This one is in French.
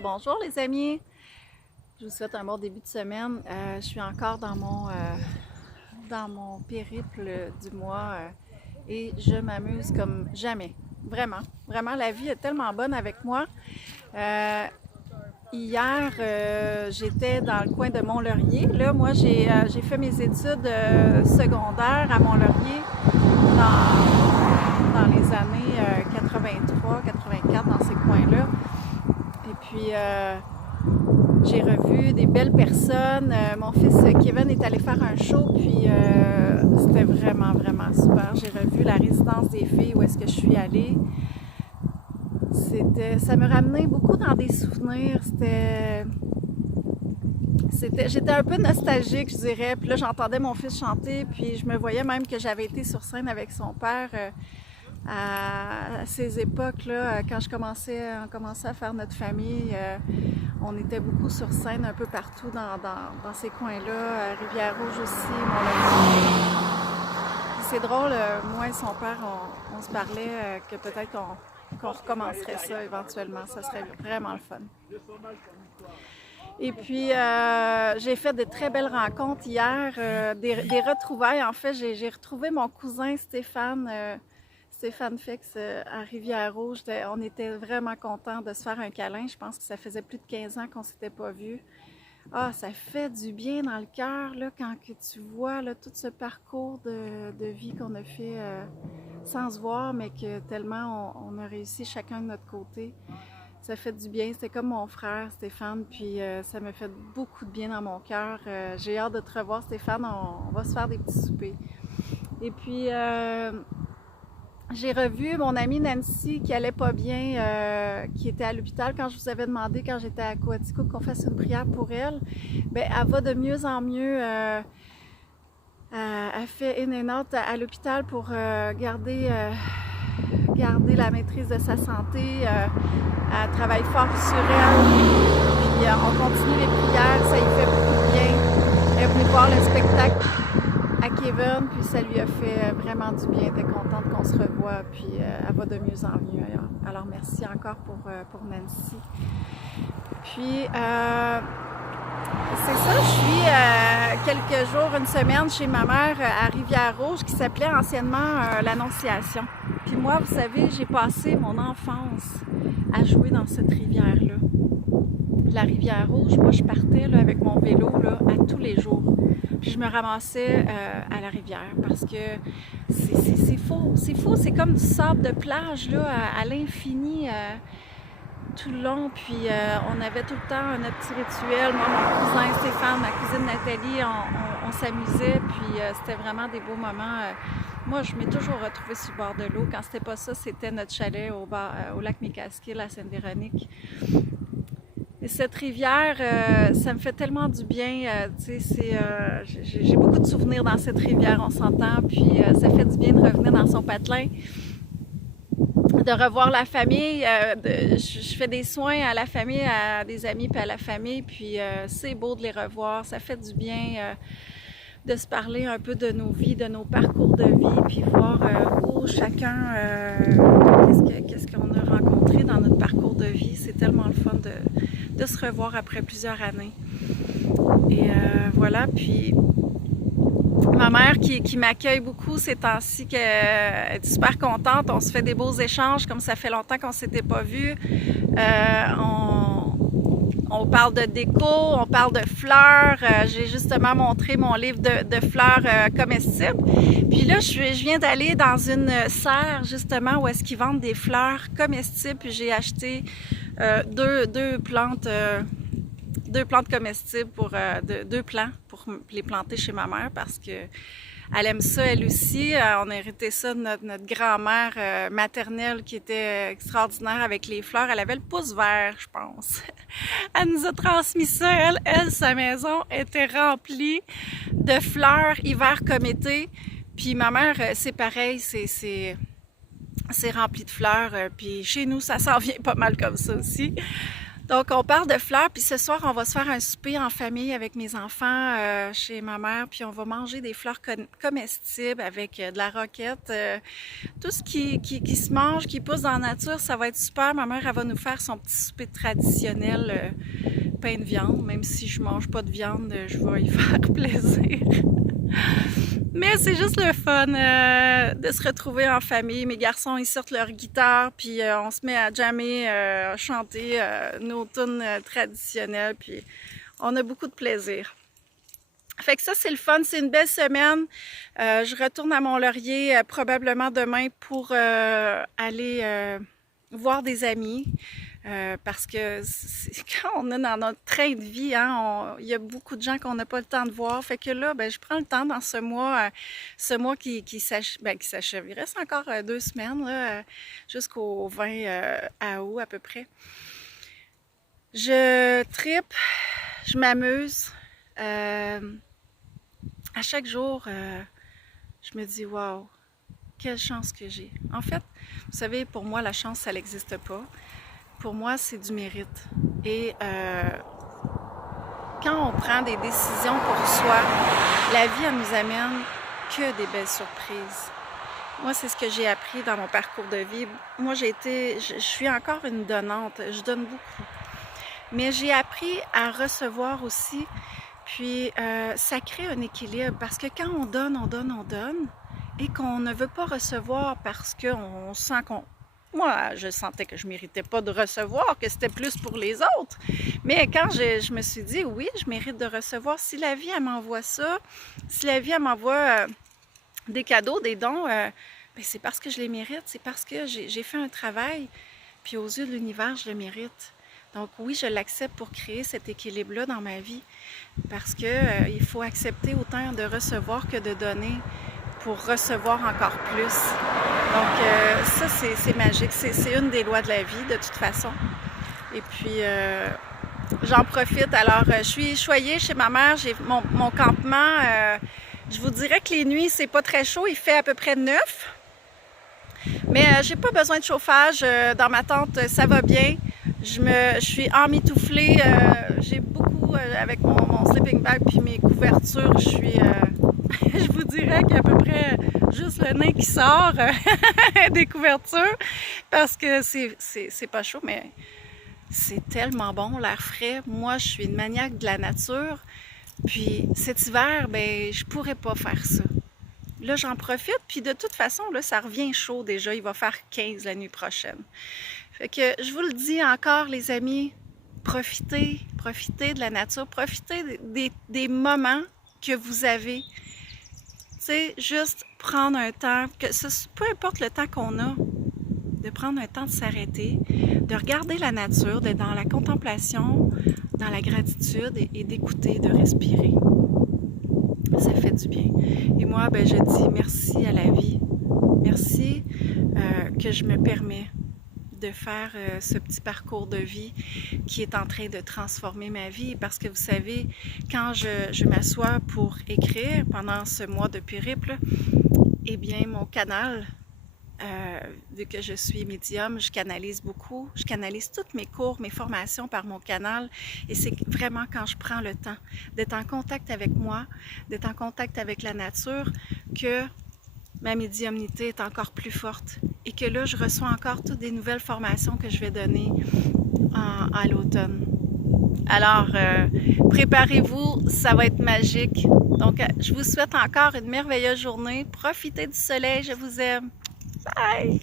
Bonjour les amis, je vous souhaite un bon début de semaine. Je suis encore dans mon périple du mois et je m'amuse comme jamais. Vraiment, vraiment, la vie est tellement bonne avec moi. Hier, j'étais dans le coin de Mont-Laurier. Là, moi, j'ai fait mes études secondaires à Mont-Laurier dans les années 83, 84, dans ces coins-là. Et puis, j'ai revu des belles personnes. Mon fils Kevin est allé faire un show, puis c'était vraiment, vraiment super. J'ai revu la résidence des filles où est-ce que je suis allée. Ça me ramenait beaucoup dans des souvenirs. J'étais un peu nostalgique, je dirais. Puis là, j'entendais mon fils chanter, puis je me voyais même que j'avais été sur scène avec son père à ces époques-là, quand on commençait à faire notre famille. On était beaucoup sur scène un peu partout dans ces coins-là, Rivière-Rouge aussi, Mont-Laurier. C'est drôle, moi et son père, on se parlait que peut-être qu'on recommencerait ça éventuellement. Ça serait vraiment le fun. Et puis, j'ai fait de très belles rencontres hier, des retrouvailles. En fait, j'ai retrouvé mon cousin Stéphane Fix à Rivière-Rouge. On était vraiment contents de se faire un câlin. Je pense que ça faisait plus de 15 ans qu'on ne s'était pas vus. Ah, ça fait du bien dans le cœur là, quand que tu vois là, tout ce parcours de vie qu'on a fait sans se voir, mais que tellement on a réussi chacun de notre côté. Ça fait du bien. C'était comme mon frère Stéphane, puis ça me fait beaucoup de bien dans mon cœur. J'ai hâte de te revoir, Stéphane. On va se faire des petits soupers. Et puis, j'ai revu mon amie Nancy qui allait pas bien, qui était à l'hôpital quand je vous avais demandé, quand j'étais à Coatico, qu'on fasse une prière pour elle. Bien, elle va de mieux en mieux. Elle fait in and out à l'hôpital pour garder la maîtrise de sa santé. Elle travaille fort sur elle. Puis on continue les prières, ça lui fait beaucoup de bien. Elle est venue voir le spectacle à Kevin, puis ça lui a fait vraiment du bien. Elle était contente qu'on se revoie, puis elle va de mieux en mieux. Alors merci encore pour Nancy. Puis c'est ça, je suis quelques jours, une semaine chez ma mère à Rivière-Rouge qui s'appelait anciennement l'Annonciation. Puis moi, vous savez, j'ai passé mon enfance à jouer dans cette rivière-là. La Rivière-Rouge, moi je partais là, avec mon vélo là, à tous les jours. Puis je me ramassais à la rivière parce que c'est faux, c'est comme du sable de plage là, à l'infini tout le long. Puis on avait tout le temps notre petit rituel. Moi, mon cousin Stéphane, ma cousine Nathalie, on s'amusait. Puis c'était vraiment des beaux moments. Moi, je m'ai toujours retrouvée sur le bord de l'eau. Quand c'était pas ça, c'était notre chalet au lac Micaskill à Sainte-Véronique. Et cette rivière, ça me fait tellement du bien. J'ai beaucoup de souvenirs dans cette rivière, on s'entend. Puis ça fait du bien de revenir dans son patelin, de revoir la famille. Je fais des soins à la famille, à des amis puis à la famille. Puis c'est beau de les revoir. Ça fait du bien de se parler un peu de nos vies, de nos parcours de vie, puis voir où chacun, qu'est-ce qu'on a rencontré dans notre parcours de vie. C'est tellement le fun de se revoir après plusieurs années. Et voilà, puis ma mère qui m'accueille beaucoup ces temps-ci, qu'elle est super contente. On se fait des beaux échanges, comme ça fait longtemps qu'on ne s'était pas vus. On parle de déco, on parle de fleurs. J'ai justement montré mon livre de fleurs comestibles. Puis là, je viens d'aller dans une serre, justement, où est-ce qu'ils vendent des fleurs comestibles. Puis j'ai acheté deux plantes comestibles, deux plants pour les planter chez ma mère parce que elle aime ça, elle aussi. On a hérité ça de notre grand-mère maternelle qui était extraordinaire avec les fleurs. Elle avait le pouce vert, je pense. Elle nous a transmis ça. Sa maison était remplie de fleurs hiver comme été. Puis ma mère, c'est pareil, c'est rempli de fleurs. Puis chez nous, ça s'en vient pas mal comme ça aussi. Donc, on parle de fleurs, puis ce soir, on va se faire un souper en famille avec mes enfants chez ma mère, puis on va manger des fleurs comestibles avec de la roquette. Tout ce qui se mange, qui pousse dans la nature, ça va être super. Ma mère, elle va nous faire son petit souper traditionnel pain de viande. Même si je mange pas de viande, je vais y faire plaisir. Mais c'est juste le fun de se retrouver en famille. Mes garçons, ils sortent leur guitare, puis on se met à jammer, chanter nos tunes traditionnelles, puis on a beaucoup de plaisir. Fait que ça, c'est le fun, c'est une belle semaine. Je retourne à Mont-Laurier probablement demain pour aller voir des amis. Parce que quand on est dans notre train de vie, hein, il y a beaucoup de gens qu'on n'a pas le temps de voir. Fait que là, ben, je prends le temps dans ce mois qui s'achève. Il reste encore 2 semaines, là, jusqu'au 20 août à peu près. Je tripe, je m'amuse. À chaque jour, je me dis, wow, quelle chance que j'ai. En fait, vous savez, pour moi, la chance, ça n'existe pas. Pour moi, c'est du mérite. Et quand on prend des décisions pour soi, la vie, elle nous amène que des belles surprises. Moi, c'est ce que j'ai appris dans mon parcours de vie. Moi, je suis encore une donnante. Je donne beaucoup. Mais j'ai appris à recevoir aussi. Puis, ça crée un équilibre. Parce que quand on donne, on donne, on donne. Et qu'on ne veut pas recevoir parce qu'on sent qu'on... Moi, je sentais que je ne méritais pas de recevoir, que c'était plus pour les autres. Mais quand je me suis dit, oui, je mérite de recevoir, si la vie, elle m'envoie ça, si la vie, elle m'envoie des cadeaux, des dons, ben, c'est parce que je les mérite, c'est parce que j'ai fait un travail, puis aux yeux de l'univers, je le mérite. Donc oui, je l'accepte pour créer cet équilibre-là dans ma vie, parce que il faut accepter autant de recevoir que de donner, pour recevoir encore plus. Donc ça, c'est magique. C'est une des lois de la vie, de toute façon. Et puis, j'en profite. Alors, je suis choyée chez ma mère. J'ai mon campement. Je vous dirais que les nuits, c'est pas très chaud. Il fait à peu près 9. Mais j'ai pas besoin de chauffage. Dans ma tente, ça va bien. Je suis emmitouflée. J'ai beaucoup, avec mon sleeping bag puis mes couvertures, je vous dirais qu'il y a à peu près juste le nez qui sort des couvertures parce que c'est pas chaud, mais c'est tellement bon, l'air frais. Moi, je suis une maniaque de la nature. Puis cet hiver, ben, je pourrais pas faire ça. Là, j'en profite. Puis de toute façon, là, ça revient chaud déjà. Il va faire 15 la nuit prochaine. Fait que je vous le dis encore, les amis, profitez de la nature. Profitez des moments que vous avez. Tu sais, juste prendre un temps, peu importe le temps qu'on a, de prendre un temps de s'arrêter, de regarder la nature, d'être dans la contemplation, dans la gratitude et d'écouter, de respirer. Ça fait du bien. Et moi, ben, je dis merci à la vie. Merci que je me permets de faire ce petit parcours de vie qui est en train de transformer ma vie. Parce que vous savez, quand je m'assois pour écrire pendant ce mois de périple, eh bien, mon canal, vu que je suis médium, je canalise beaucoup. Je canalise tous mes cours, mes formations par mon canal. Et c'est vraiment quand je prends le temps d'être en contact avec moi, d'être en contact avec la nature, que ma médiumnité est encore plus forte et que là, je reçois encore toutes des nouvelles formations que je vais donner à l'automne. Alors, préparez-vous, ça va être magique. Donc, je vous souhaite encore une merveilleuse journée. Profitez du soleil, je vous aime. Bye!